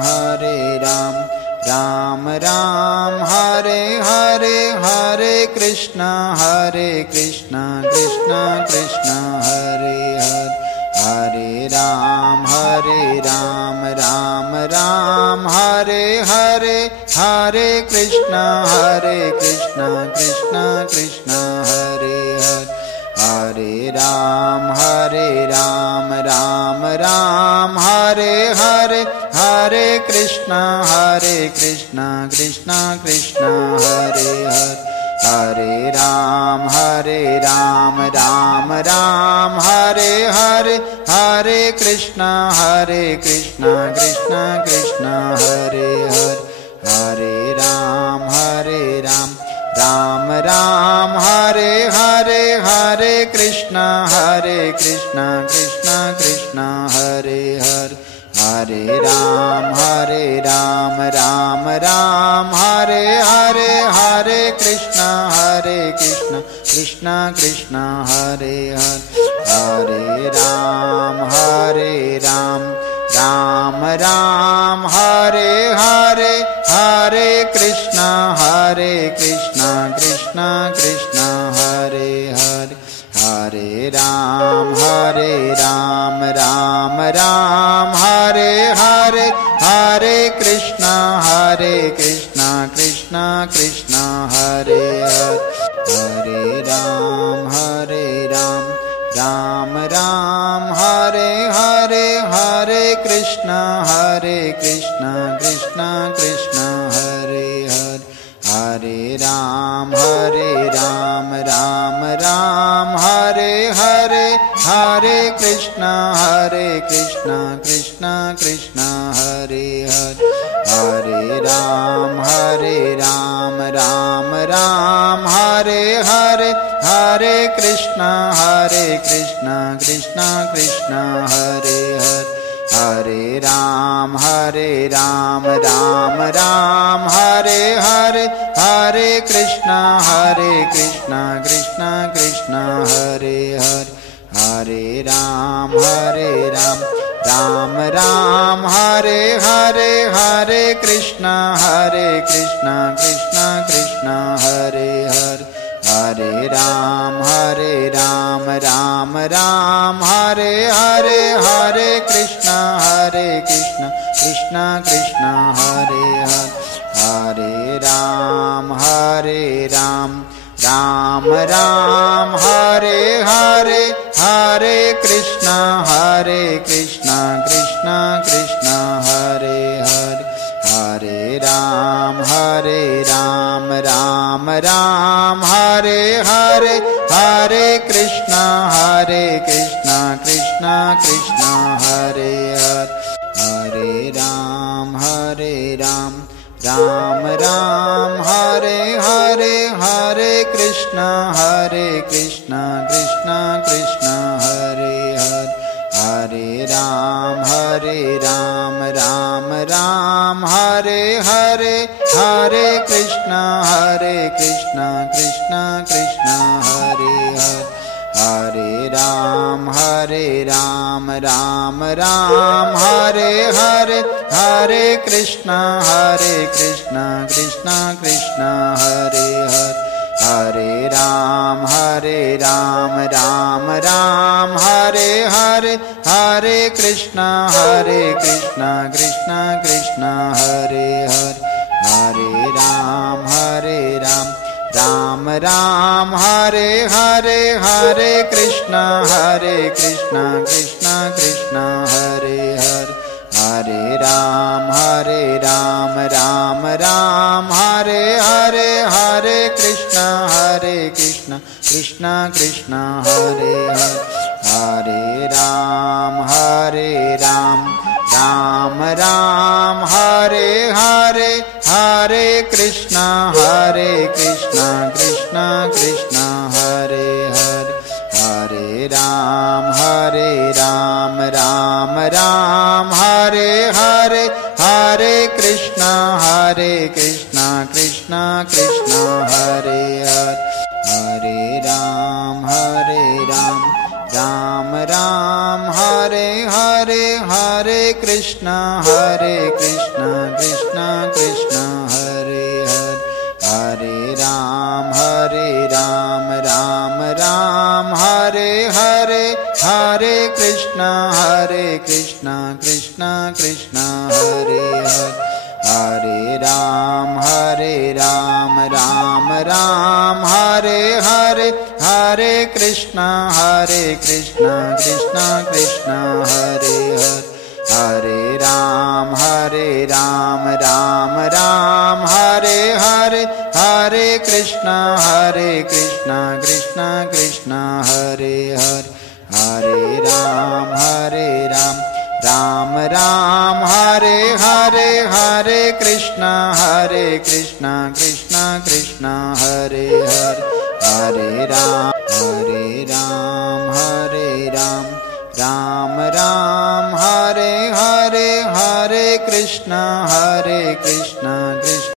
Hare Ram, Ram Ram, Hare Hare, Hare Krishna, Krishna Krishna, Hare Hare. Hare Ram, Ram Ram, Hare Hare, Hare Krishna, Krishna Krishna, Hare Hare. Hare Ram, Ram Ram, Hare Hare, Hare Krishna, Krishna Krishna, Hare Hare. Hare Ram, Ram Ram, Hare Hare, Hare Krishna, Krishna Krishna, Hare Hare. Hare Ram, Ram Ram, Hare Hare, Hare Krishna, Krishna Krishna, Hare Hare. Hare Ram, Ram Ram, Hare Hare, Hare Krishna, Krishna Krishna, Hare Hare. Hare Ram, Ram Ram, Hare Hare, Hare Krishna, Krishna Krishna, Hare Hare. Hare Ram, Ram Ram, Hare Hare, Hare Krishna, Krishna Krishna, Hare Hare. Hare Ram, Ram Ram, Hare Hare, Hare Krishna, Krishna Krishna, Hare Hare. Hare Ram, Ram Ram, Hare Hare, Hare Krishna, Krishna Krishna, Hare Hare. Hare Ram, Ram Ram, Hare Hare, Hare Krishna, Krishna Krishna, Hare Hare. Hare Ram, Ram Ram, Hare Hare, Hare Krishna, Krishna Krishna, Hare Hare. Hare Ram, Ram Ram, Hare Hare, Hare Krishna, Krishna Krishna, Hare Hare. Hare Ram, Ram Ram, Hare Hare, Hare Krishna, Krishna Krishna, Hare Hare. Hare Ram, Ram Ram, Hare Hare, Hare Krishna, Krishna Krishna, Hare Hare. Hare Ram, Ram Ram, Hare Hare, Hare Krishna, Krishna Krishna, Hare Hare. Hare Ram, Ram Ram, Hare Hare, Hare Krishna, Krishna Krishna, Hare Hare. Hare Ram, Ram Ram, Hare Hare, Hare Krishna, Krishna Krishna, Hare Hare. Hare Ram, Ram Ram, Hare Hare, Hare Krishna, Krishna Krishna, Hare Hare. Hare Ram, Ram Ram, Hare Hare, Hare Krishna, Krishna Krishna, Hare Hare. Hare Ram, Ram Ram, Hare Hare, Hare Krishna, Krishna Krishna, Hare Hare. Hare Ram, Ram Ram, Hare Hare, Hare Krishna, Krishna Krishna, Hare Hare. Hare Ram, Ram Ram, Hare Hare, Hare Krishna, Krishna Krishna, Hare Hare. Hare Ram, Ram Ram, Hare Hare, Hare Krishna, Krishna Krishna, Hare Hare. Hare Ram, Ram Ram, Hare Hare, Hare Krishna Krishna Krishna Hare Hare, Hare Ram Ram Ram Hare Hare, Hare Krishna Krishna Krishna Hare Hare, Hare Ram Ram Ram Hare Hare, Hare Krishna Krishna Krishna Hare Hare, Hare Ram Ram Ram Hare Hare, Hare Krishna Krishna Krishna Hare Hare, Hare Ram Ram Ram Hare Hare, Hare Krishna Krishna Krishna Hare Hare, Hare Ram Ram Ram Hare Hare, Hare Krishna Krishna